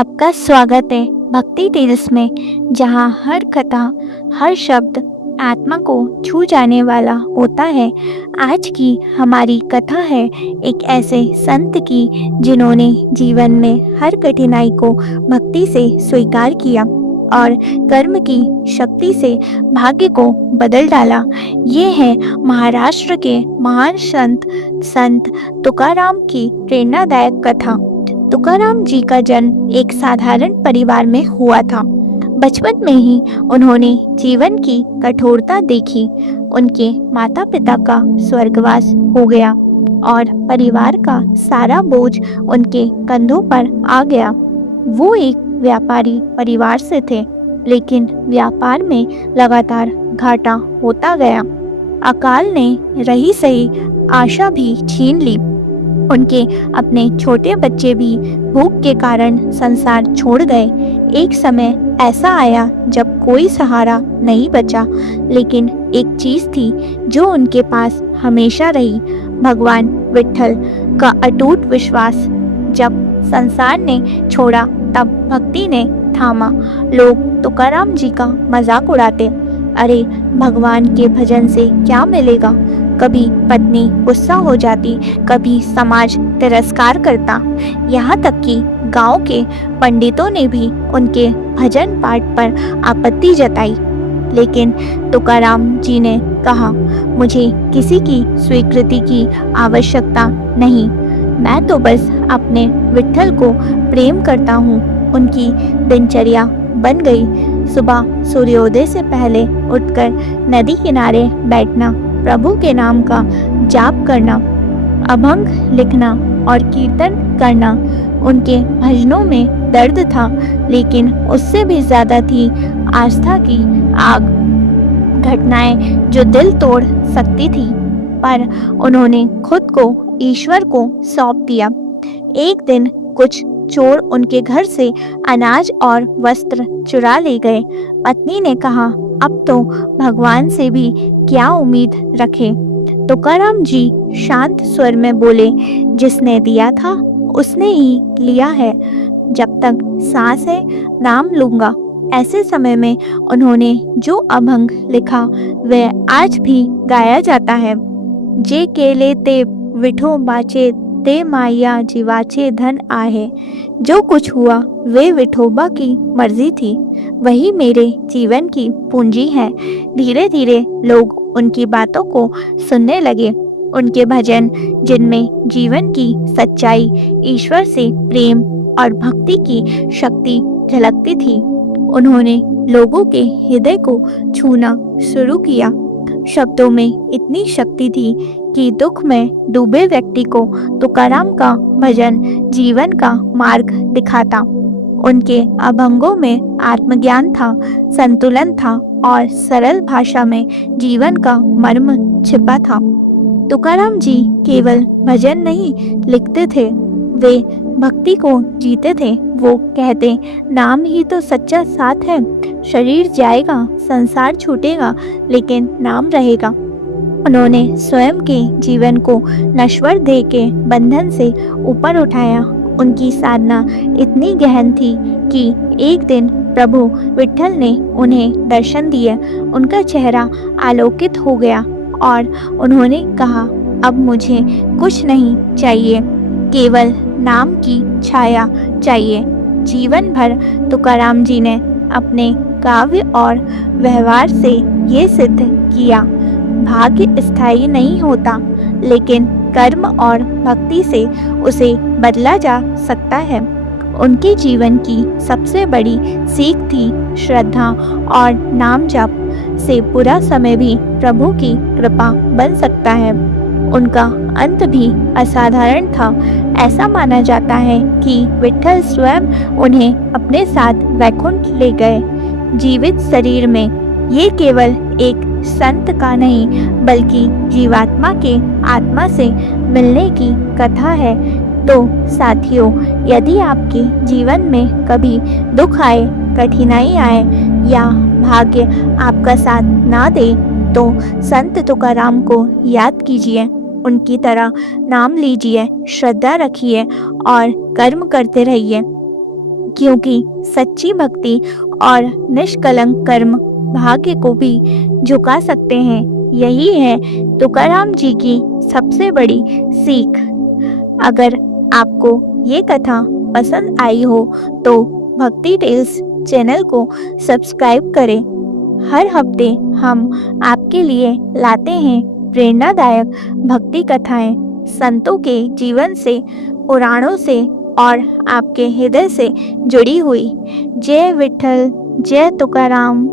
आपका स्वागत है भक्ति टेल्स में, जहाँ हर कथा, हर शब्द आत्मा को छू जाने वाला होता है। आज की हमारी कथा है एक ऐसे संत की जिन्होंने जीवन में हर कठिनाई को भक्ति से स्वीकार किया और कर्म की शक्ति से भाग्य को बदल डाला। ये है महाराष्ट्र के महान संत तुकाराम की प्रेरणादायक कथा। तुकाराम जी का जन्म एक साधारण परिवार में हुआ था। बचपन में ही उन्होंने जीवन की कठोरता देखी। उनके माता पिता का स्वर्गवास हो गया और परिवार का सारा बोझ उनके कंधों पर आ गया। वो एक व्यापारी परिवार से थे, लेकिन व्यापार में लगातार घाटा होता गया। अकाल ने रही सही आशा भी छीन ली। उनके अपने छोटे बच्चे भी भूख के कारण संसार छोड़ गए। एक समय ऐसा आया जब कोई सहारा नहीं बचा, लेकिन एक चीज थी जो उनके पास हमेशा रही, भगवान विट्ठल का अटूट विश्वास। जब संसार ने छोड़ा तब भक्ति ने थामा। लोग तुकाराम जी का मजाक उड़ाते, अरे भगवान के भजन से क्या मिलेगा। कभी पत्नी गुस्सा हो जाती, कभी समाज तिरस्कार करता, यहाँ तक कि गांव के पंडितों ने भी उनके भजन पाठ पर आपत्ति जताई। लेकिन तुकाराम जी ने कहा, मुझे किसी की स्वीकृति की आवश्यकता नहीं, मैं तो बस अपने विट्ठल को प्रेम करता हूँ। उनकी दिनचर्या बन गई। सुबह सूर्योदय से पहले उठकर नदी किनारे बैठना, प्रभु के नाम का जाप करना, अभंग लिखना और कीर्तन करना। उनके भजनों में दर्द था, लेकिन उससे भी ज्यादा थी आस्था की आग। घटनाएं जो दिल तोड़ सकती थी, पर उन्होंने खुद को ईश्वर को सौंप दिया। एक दिन कुछ चोर उनके घर से अनाज और वस्त्र चुरा ले गए। पत्नी ने कहा, अब तो भगवान से भी क्या उम्मीद रखें। तुकाराम जी शांत स्वर में बोले, जिसने दिया था उसने ही लिया है, जब तक सांस है नाम लूंगा। ऐसे समय में उन्होंने जो अभंग लिखा वह आज भी गाया जाता है। जे केले ते विठो बाचे, ते माया जीवाचे धन आहे। जो कुछ हुआ वे विठोबा की मर्जी थी, वही मेरे जीवन की पूंजी है। धीरे धीरे लोग उनकी बातों को सुनने लगे। उनके भजन, जिनमें जीवन की सच्चाई, ईश्वर से प्रेम और भक्ति की शक्ति झलकती थी, उन्होंने लोगों के हृदय को छूना शुरू किया। शब्दों में इतनी शक्ति थी कि दुख में डूबे व्यक्ति को तुकाराम का भजन जीवन का मार्ग दिखाता। उनके अभंगों में आत्मज्ञान था, संतुलन था और सरल भाषा में जीवन का मर्म छिपा था। तुकाराम जी केवल भजन नहीं लिखते थे, वे भक्ति को जीते थे। वो कहते, नाम ही तो सच्चा साथ है। शरीर जाएगा, संसार छूटेगा, लेकिन नाम रहेगा। उन्होंने स्वयं के जीवन को नश्वर देह के बंधन से ऊपर उठाया। उनकी साधना इतनी गहन थी कि एक दिन प्रभु विट्ठल ने उन्हें दर्शन दिए। उनका चेहरा आलोकित हो गया और उन्होंने कहा, अब मुझे कुछ नहीं चाहिए, केवल नाम की छाया चाहिए। जीवन भर तुकाराम जी ने अपने काव्य और व्यवहार से ये सिद्ध किया, भाग्य स्थायी नहीं होता, लेकिन कर्म और भक्ति से उसे बदला जा सकता है। उनके जीवन की सबसे बड़ी सीख थी श्रद्धा और नाम जप से बुरा समय भी प्रभु की कृपा बन सकता है। उनका अंत भी असाधारण था। ऐसा माना जाता है कि विट्ठल स्वयं उन्हें अपने साथ वैकुंठ ले गए। जीवित शरीर में ये केवल एक संत का नहीं, बल्कि जीवात्मा के आत्मा से मिलने की कथा है। तो साथियों, यदि आपके जीवन में कभी दुख आए, कठिनाई आए या भाग्य आपका साथ ना दे, तो संत तुकाराम को याद कीजिए, उनकी तरह नाम लीजिए, श्रद्धा रखिए और कर्म करते रहिए। क्योंकि सच्ची भक्ति और निष्कलंक कर्म भाग्य को भी झुका सकते हैं। यही है तुकाराम जी की सबसे बड़ी सीख। अगर आपको ये कथा पसंद आई हो तो भक्ति टेल्स चैनल को सब्सक्राइब करें। हर हफ्ते हम आपके लिए लाते हैं प्रेरणादायक भक्ति कथाएं, संतों के जीवन से, पुराणों से और आपके हृदय से जुड़ी हुई। जय विठल, जय तुकाराम।